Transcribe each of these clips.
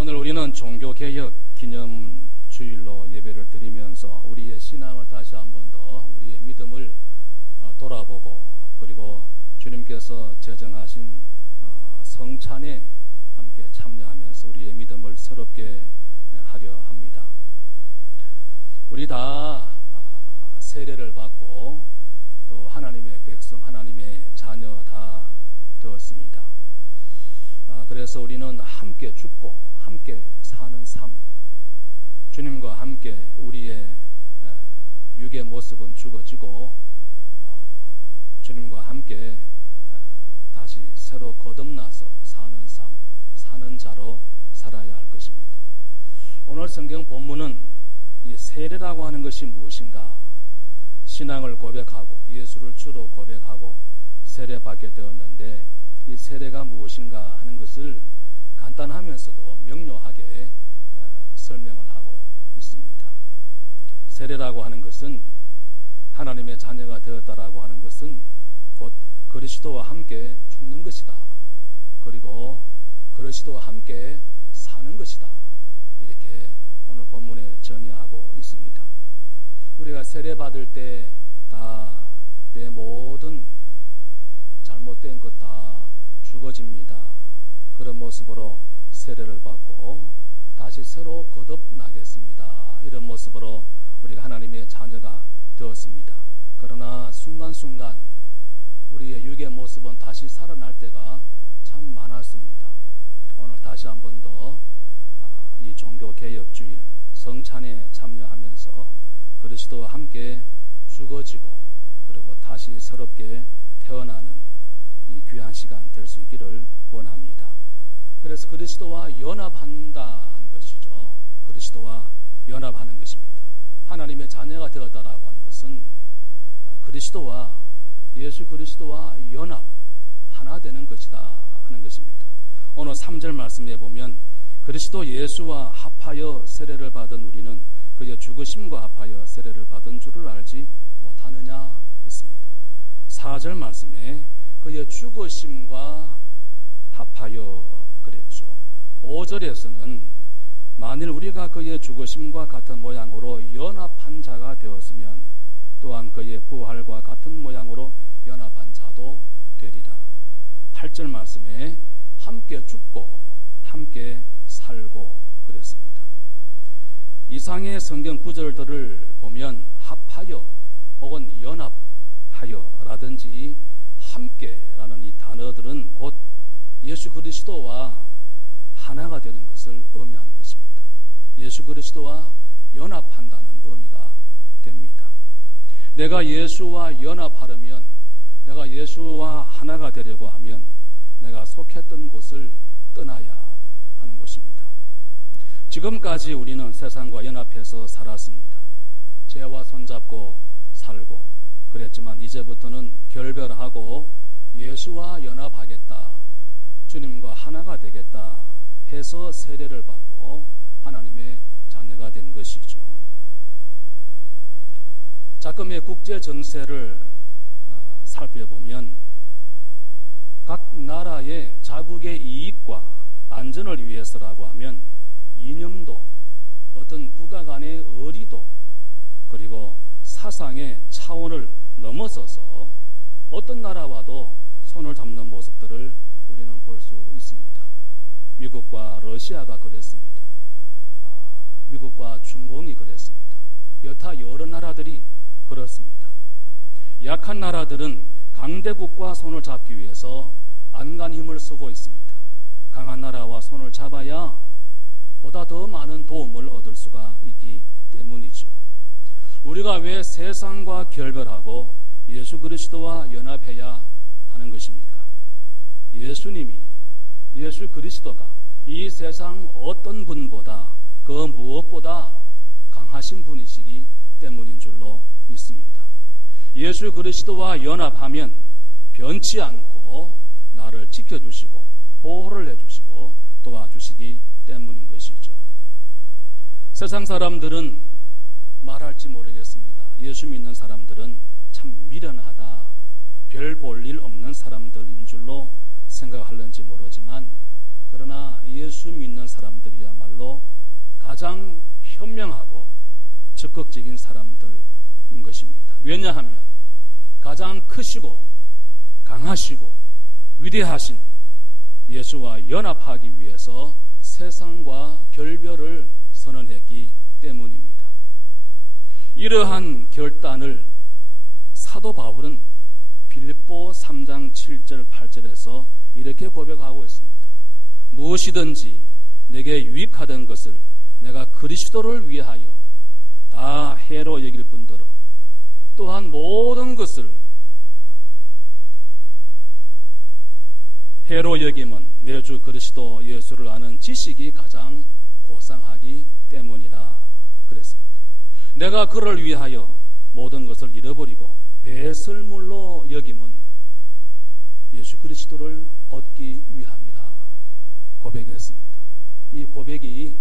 오늘 우리는 종교개혁 기념주일로 예배를 드리면서 우리의 신앙을 다시 한 번 더 우리의 믿음을 돌아보고 그리고 주님께서 제정하신 성찬에 함께 참여하면서 우리의 믿음을 새롭게 하려 합니다. 우리 다 세례를 받고 또 하나님의 백성, 하나님의 자녀 다 되었습니다. 그래서 우리는 함께 죽고 함께 사는 삶, 주님과 함께 우리의 육의 모습은 죽어지고 주님과 함께 다시 새로 거듭나서 사는 삶, 사는 자로 살아야 할 것입니다. 오늘 성경 본문은 이 세례라고 하는 것이 무엇인가, 신앙을 고백하고 예수를 주로 고백하고 세례받게 되었는데 이 세례가 무엇인가 하는 것을 간단하면서도 명료하게 설명을 하고 있습니다. 세례라고 하는 것은 하나님의 자녀가 되었다라고 하는 것은 곧 그리스도와 함께 죽는 것이다. 그리고 그리스도와 함께 사는 것이다. 이렇게 오늘 본문에 정의하고 있습니다. 우리가 세례 받을 때 다 내 모든 잘못된 것 다 죽어집니다. 그런 모습으로 세례를 받고 다시 새로 거듭나겠습니다. 이런 모습으로 우리가 하나님의 자녀가 되었습니다. 그러나 순간순간 우리의 육의 모습은 다시 살아날 때가 참 많았습니다. 오늘 다시 한 번 더 이 종교개혁주일 성찬에 참여하면서 그리스도와 함께 죽어지고 그리고 다시 새롭게 태어나는 이 귀한 시간 될 수 있기를 원합니다. 그래서 그리스도와 연합한다 하는 것이죠. 그리스도와 연합하는 것입니다. 하나님의 자녀가 되었다라고 하는 것은 그리스도와 예수 그리스도와 연합 하나 되는 것이다 하는 것입니다. 오늘 3절 말씀에 보면 그리스도 예수와 합하여 세례를 받은 우리는 그의 죽으심과 합하여 세례를 받은 줄을 알지 못하느냐 했습니다. 4절 말씀에 그의 죽으심과 합하여 그랬죠. 5절에서는 만일 우리가 그의 죽으심과 같은 모양으로 연합한 자가 되었으면 또한 그의 부활과 같은 모양으로 연합한 자도 되리라. 8절 말씀에 함께 죽고 함께 살고 그랬습니다. 이상의 성경 구절들을 보면 합하여 혹은 연합하여라든지 함께라는 이 단어들은 곧 예수 그리스도와 하나가 되는 것을 의미하는 것입니다. 예수 그리스도와 연합한다는 의미가 됩니다. 내가 예수와 연합하려면, 내가 예수와 하나가 되려고 하면 내가 속했던 곳을 떠나야 하는 것입니다. 지금까지 우리는 세상과 연합해서 살았습니다. 죄와 손잡고 살고 그랬지만 이제부터는 결별하고 예수와 연합하겠다, 주님과 하나가 되겠다 해서 세례를 받고 하나님의 자녀가 된 것이죠. 자금의 국제 정세를 살펴보면 각 나라의 자국의 이익과 안전을 위해서라고 하면 이념도, 어떤 국가 간의 의리도, 그리고 사상의 차원을 넘어서서 어떤 나라와도 손을 잡는 모습들을 우리는 볼 수 있습니다. 미국과 러시아가 그랬습니다. 미국과 중공이 그랬습니다. 여타 여러 나라들이 그렇습니다. 약한 나라들은 강대국과 손을 잡기 위해서 안간 힘을 쓰고 있습니다. 강한 나라와 손을 잡아야 보다 더 많은 도움을 얻을 수가 있기 때문이죠. 우리가 왜 세상과 결별하고 예수 그리스도와 연합해야 하는 것입니까? 예수님이, 예수 그리스도가 이 세상 어떤 분보다 그 무엇보다 강하신 분이시기 때문인 줄로 믿습니다. 예수 그리스도와 연합하면 변치 않고 나를 지켜주시고 보호를 해주시고 도와주시기 때문인 것이죠. 세상 사람들은 말할지 모르겠습니다. 예수 믿는 사람들은 참 미련하다, 별 볼 일 없는 사람들인 줄로 생각할는지 모르지만 그러나 예수 믿는 사람들이야말로 가장 현명하고 적극적인 사람들인 것입니다. 왜냐하면 가장 크시고 강하시고 위대하신 예수와 연합하기 위해서 세상과 결별을 선언했기 때문입니다. 이러한 결단을 사도 바울은 빌립보 3장 7절 8절에서 이렇게 고백하고 있습니다. 무엇이든지 내게 유익하던 것을 내가 그리스도를 위하여 다 해로 여길 뿐더러 또한 모든 것을 해로 여김은 내 주 그리스도 예수를 아는 지식이 가장 고상하기 때문이라 그랬습니다. 내가 그를 위하여 모든 것을 잃어버리고 배설물로 여김은 예수 그리스도를 얻기 위함이라 고백했습니다. 이 고백이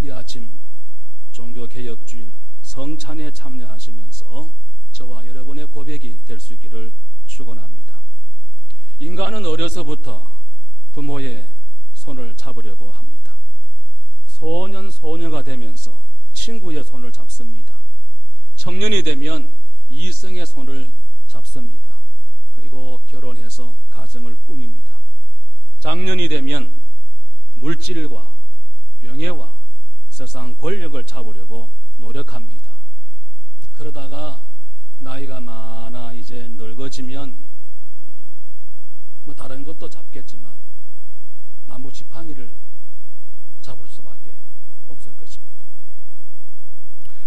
이 아침 종교개혁주일 성찬에 참여하시면서 저와 여러분의 고백이 될 수 있기를 축원합니다. 인간은 어려서부터 부모의 손을 잡으려고 합니다. 소년, 소녀가 되면서 친구의 손을 잡습니다. 청년이 되면 이성의 손을 잡습니다. 그리고 결혼해서 가정을 꾸밉니다. 장년이 되면 물질과 명예와 세상 권력을 잡으려고 노력합니다. 그러다가 나이가 많아 이제 늙어지면 다른 것도 잡겠지만 나무 지팡이를 잡을 수밖에 없을 것입니다.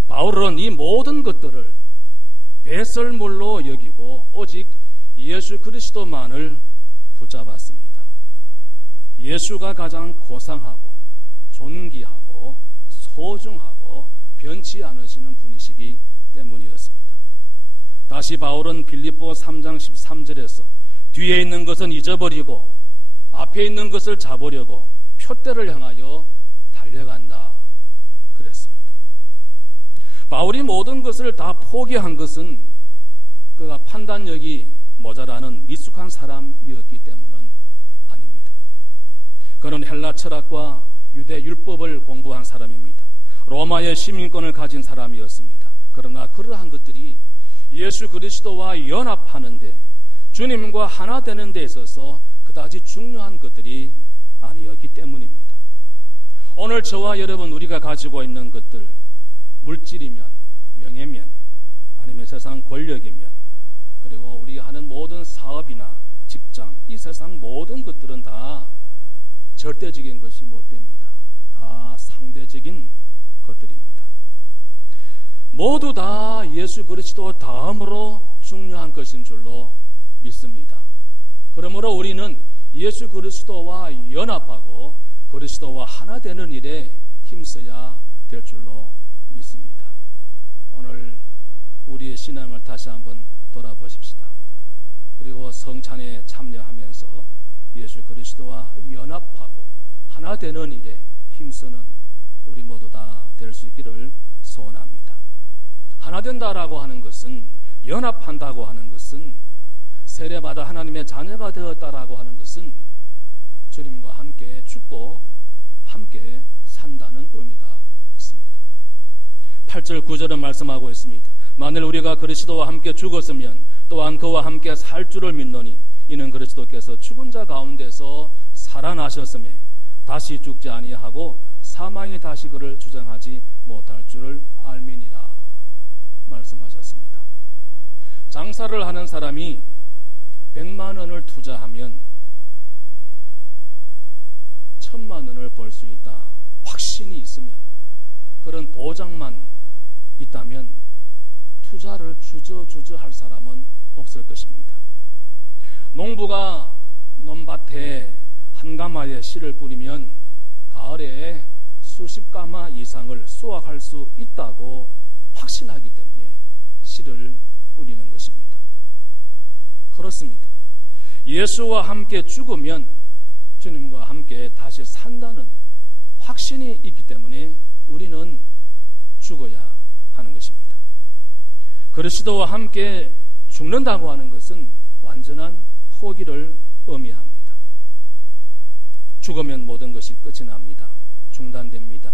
바울은 이 모든 것들을 배설물로 여기고 오직 예수 그리스도만을 붙잡았습니다. 예수가 가장 고상하고 존귀하고 소중하고 변치 않으시는 분이시기 때문이었습니다. 다시 바울은 빌립보 3장 13절에서 뒤에 있는 것은 잊어버리고 앞에 있는 것을 잡으려고 표대를 향하여 달려간다 그랬습니다. 바울이 모든 것을 다 포기한 것은 그가 판단력이 모자라는 미숙한 사람이었기 때문은 아닙니다. 그는 헬라 철학과 유대 율법을 공부한 사람입니다. 로마의 시민권을 가진 사람이었습니다. 그러나 그러한 것들이 예수 그리스도와 연합하는데 주님과 하나 되는 데 있어서 그다지 중요한 것들이 아니었기 때문입니다. 오늘 저와 여러분 우리가 가지고 있는 것들, 물질이면, 명예면, 아니면 세상 권력이면, 그리고 우리가 하는 모든 사업이나 직장, 이 세상 모든 것들은 다 절대적인 것이 못 됩니다. 다 상대적인 것들입니다. 모두 다 예수 그리스도 다음으로 중요한 것인 줄로 믿습니다. 그러므로 우리는 예수 그리스도와 연합하고 그리스도와 하나 되는 일에 힘써야 될 줄로 믿습니다. 오늘 우리의 신앙을 다시 한번 돌아보십시다. 그리고 성찬에 참여하면서 예수 그리스도와 연합하고 하나 되는 일에 힘쓰는 우리 모두 다 될 수 있기를 소원합니다. 하나 된다라고 하는 것은, 연합한다고 하는 것은, 세례받아 하나님의 자녀가 되었다라고 하는 것은 주님과 함께 죽고 함께 산다는 의미가 있습니다. 8절 9절은 말씀하고 있습니다. 만일 우리가 그리스도와 함께 죽었으면 또한 그와 함께 살 줄을 믿노니 이는 그리스도께서 죽은 자 가운데서 살아나셨음에 다시 죽지 아니하고 사망이 다시 그를 주장하지 못할 줄을 알미니라 말씀하셨습니다. 장사를 하는 사람이 100만 원을 투자하면 1000만 원을 벌 수 있다. 확신이 있으면, 그런 보장만 있다면 투자를 주저주저 할 사람은 없을 것입니다. 농부가 논밭에 한 가마에 씨를 뿌리면 가을에 수십 가마 이상을 수확할 수 있다고 확신하기 때문에 씨를 뿌리는 것입니다. 그렇습니다. 예수와 함께 죽으면 주님과 함께 다시 산다는 확신이 있기 때문에 우리는 죽어야 하는 것입니다. 그리스도와 함께 죽는다고 하는 것은 완전한 포기를 의미합니다. 죽으면 모든 것이 끝이 납니다. 중단됩니다.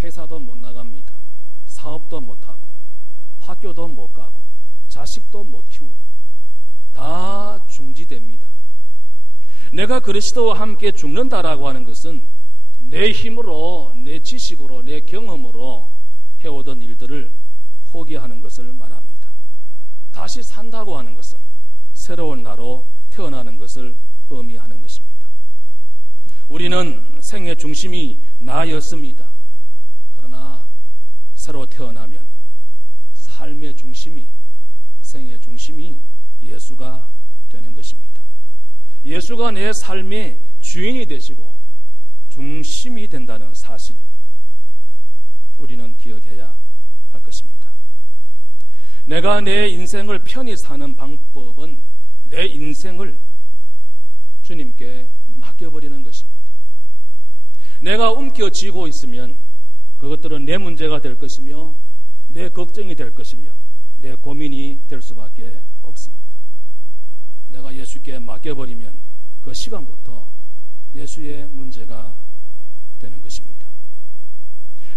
회사도 못 나갑니다. 사업도 못하고 학교도 못 가고 자식도 못 키우고 다 중지됩니다. 내가 그리스도와 함께 죽는다라고 하는 것은 내 힘으로, 내 지식으로, 내 경험으로 해오던 일들을 포기하는 것을 말합니다. 다시 산다고 하는 것은 새로운 나로 태어나는 것을 의미하는 것입니다. 우리는 생의 중심이 나였습니다. 그러나 새로 태어나면 삶의 중심이, 생의 중심이 예수가 되는 것입니다. 예수가 내 삶의 주인이 되시고 중심이 된다는 사실, 우리는 기억해야 할 것입니다. 내가 내 인생을 편히 사는 방법은 내 인생을 주님께 맡겨버리는 것입니다. 내가 움켜쥐고 있으면 그것들은 내 문제가 될 것이며 내 걱정이 될 것이며 내 고민이 될 수밖에 없습니다. 내가 예수께 맡겨버리면 그 시간부터 예수의 문제가 되는 것입니다.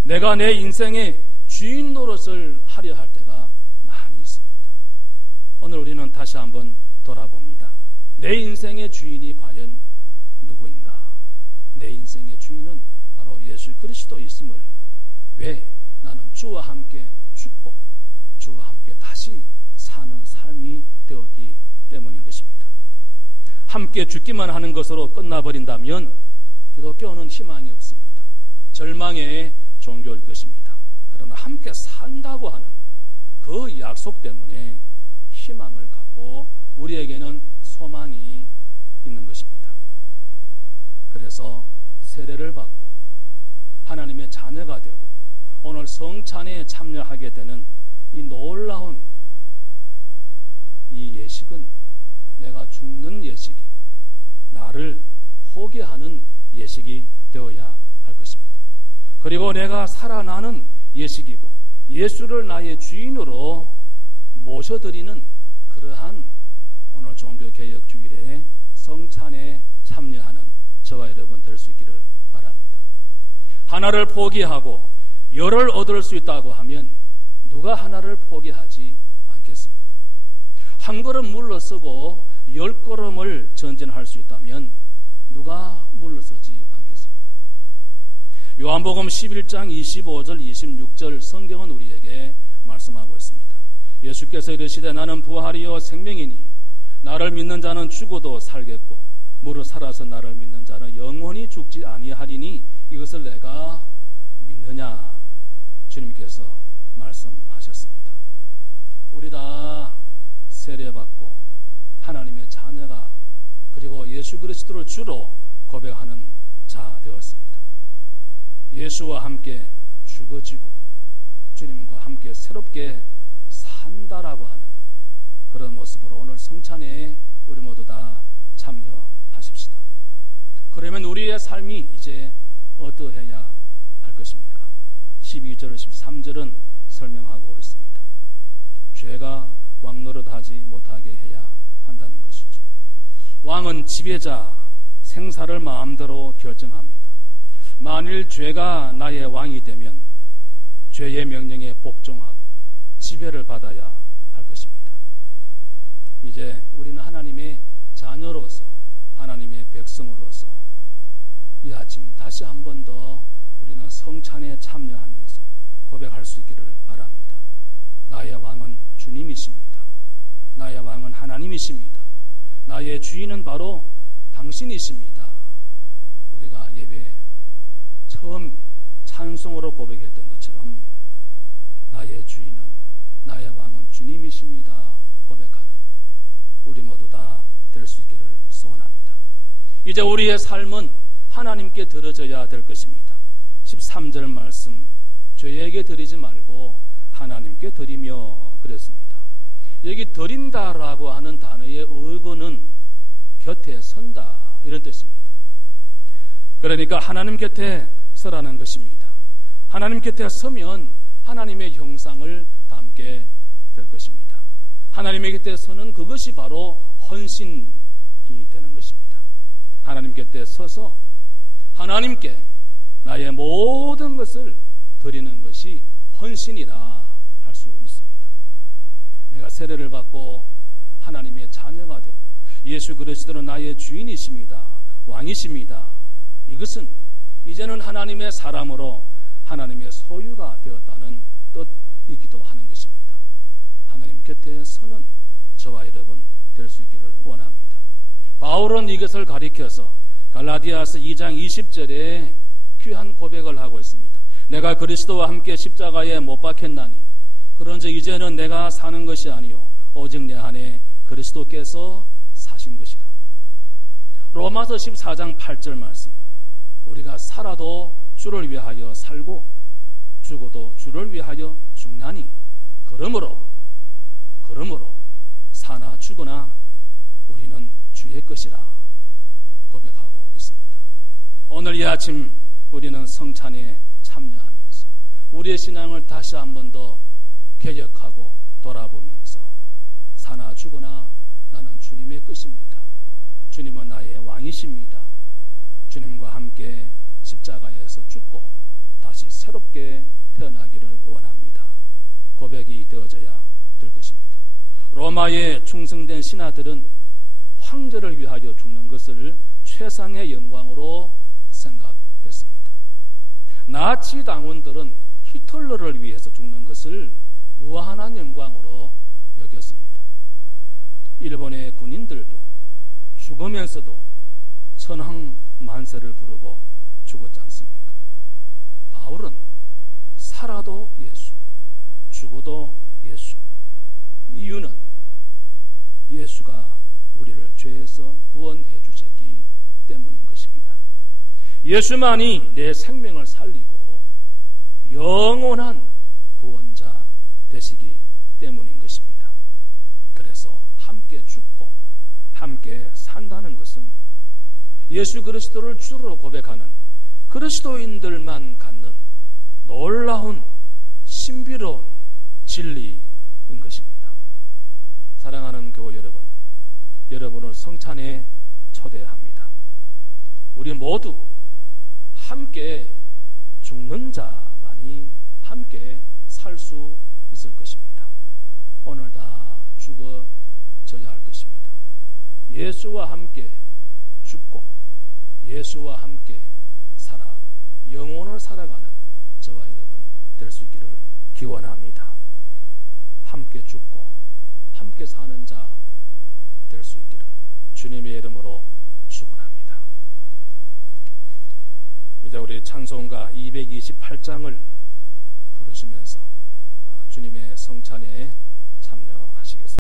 내가 내 인생의 주인 노릇을 하려 할 때가 많이 있습니다. 오늘 우리는 다시 한번 돌아봅니다. 내 인생의 주인이 과연 누구인가? 내 인생의 주인은 바로 예수 그리스도 있음을 왜 나는 주와 함께 죽고 주와 함께 다시 사는 삶이 되었기 때문인 것입니다. 함께 죽기만 하는 것으로 끝나버린다면 기독교는 희망이 없습니다. 절망의 종교일 것입니다. 그러나 함께 산다고 하는 그 약속 때문에 희망을 갖고 우리에게는 소망이 있는 것입니다. 그래서 세례를 받고 하나님의 자녀가 되고 오늘 성찬에 참여하게 되는 이 놀라운 이 예식은 내가 죽는 예식이고 나를 포기하는 예식이 되어야 할 것입니다. 그리고 내가 살아나는 예식이고 예수를 나의 주인으로 모셔드리는 그러한 오늘 종교개혁주일에 성찬에 참여하는 저와 여러분 될 수 있기를 바랍니다. 하나를 포기하고 열을 얻을 수 있다고 하면 누가 하나를 포기하지 않겠습니까? 한 걸음 물러서고 10걸음을 전진할 수 있다면 누가 물러서지 않겠습니까? 요한복음 11장 25절 26절 성경은 우리에게 말씀하고 있습니다. 예수께서 이르시되 나는 부활이요 생명이니 나를 믿는 자는 죽어도 살겠고 무릇 살아서 나를 믿는 자는 영원히 죽지 아니하리니 이것을 내가 믿느냐? 주님께서 말씀하셨습니다. 우리 다 세례받고 하나님의 자녀가 그리고 예수 그리스도를 주로 고백하는 자 되었습니다. 예수와 함께 죽어지고 주님과 함께 새롭게 산다라고 하는 그런 모습으로 오늘 성찬에 우리 모두 다 참여하십시다. 그러면 우리의 삶이 이제 어떠해야 할 것입니까? 12절 13절은 설명하고 있습니다. 죄가 왕노릇하지 못하게 해야 한다는 것이죠. 왕은 지배자, 생사를 마음대로 결정합니다. 만일 죄가 나의 왕이 되면 죄의 명령에 복종하고 지배를 받아야 할 것입니다. 이제 우리는 하나님의 자녀로서 하나님의 백성으로서 이 아침 다시 한 번 더 우리는 성찬에 참여하면서 고백할 수 있기를 바랍니다. 나의 왕은 주님이십니다. 나의 왕은 하나님이십니다. 나의 주인은 바로 당신이십니다. 우리가 예배 처음 찬송으로 고백했던 것처럼 나의 주인은 나의 왕은 주님이십니다 고백하는 우리 모두 다 될 수 있기를 소원합니다. 이제 우리의 삶은 하나님께 드려져야 될 것입니다. 13절 말씀 죄에게 드리지 말고 하나님께 드리며 그랬습니다. 여기 드린다라고 하는 단어의 의거는 곁에 선다 이런 뜻입니다. 그러니까 하나님 곁에 서라는 것입니다. 하나님 곁에 서면 하나님의 형상을 담게 될 것입니다. 하나님의 곁에 서는 그것이 바로 헌신이 되는 것입니다. 하나님 곁에 서서 하나님께 나의 모든 것을 드리는 것이 헌신이라 할 수 있습니다. 내가 세례를 받고 하나님의 자녀가 되고 예수 그리스도는 나의 주인이십니다. 왕이십니다. 이것은 이제는 하나님의 사람으로 하나님의 소유가 되었다는 뜻이기도 하는 것입니다. 하나님 곁에 서는 저와 여러분 될 수 있기를 원합니다. 바울은 이것을 가리켜서 갈라디아서 2장 20절에 귀한 고백을 하고 있습니다. 내가 그리스도와 함께 십자가에 못 박혔나니 그런즉 이제는 내가 사는 것이 아니요 오직 내 안에 그리스도께서 사신 것이라. 로마서 14장 8절 말씀. 우리가 살아도 주를 위하여 살고 죽어도 주를 위하여 죽나니 그러므로 사나 죽으나 우리는 주의 것이라 고백하고 있습니다. 오늘 이 아침 우리는 성찬에 참여하면서 우리의 신앙을 다시 한 번 더 개혁하고 돌아보면서 사나 죽으나 나는 주님의 것입니다. 주님은 나의 왕이십니다. 주님과 함께 십자가에서 죽고 다시 새롭게 태어나기를 원합니다. 고백이 되어져야 될 것입니다. 로마에 충성된 신하들은 황제를 위하여 죽는 것을 최상의 영광으로 생각했습니다. 나치 당원들은 히틀러를 위해서 죽는 것을 무한한 영광으로 여겼습니다. 일본의 군인들도 죽으면서도 천황 만세를 부르고 죽었지 않습니까? 바울은 살아도 예수, 죽어도 예수. 이유는 예수가 우리를 죄에서 구원해 주셨기 때문인 것입니다. 예수만이 내 생명을 살리고 영원한 구원자 되시기 때문인 것입니다. 그래서 함께 죽고 함께 산다는 것은 예수 그리스도를 주로 고백하는 그리스도인들만 갖는 놀라운 신비로운 진리인 것입니다. 사랑하는 교우 여러분, 여러분을 성찬에 초대합니다. 우리 모두 함께 죽는 자만이 함께 살 수 있을 것입니다. 오늘 다 죽어져야 할 것입니다. 예수와 함께 죽고 예수와 함께 살아 영혼을 살아가는 저와 여러분 될 수 있기를 기원합니다. 함께 죽고 함께 사는 자 될 수 있기를 주님의 이름으로 축원합니다. 이제 우리 찬송가 228장을 부르시면서 주님의 성찬에 참여하시겠습니다.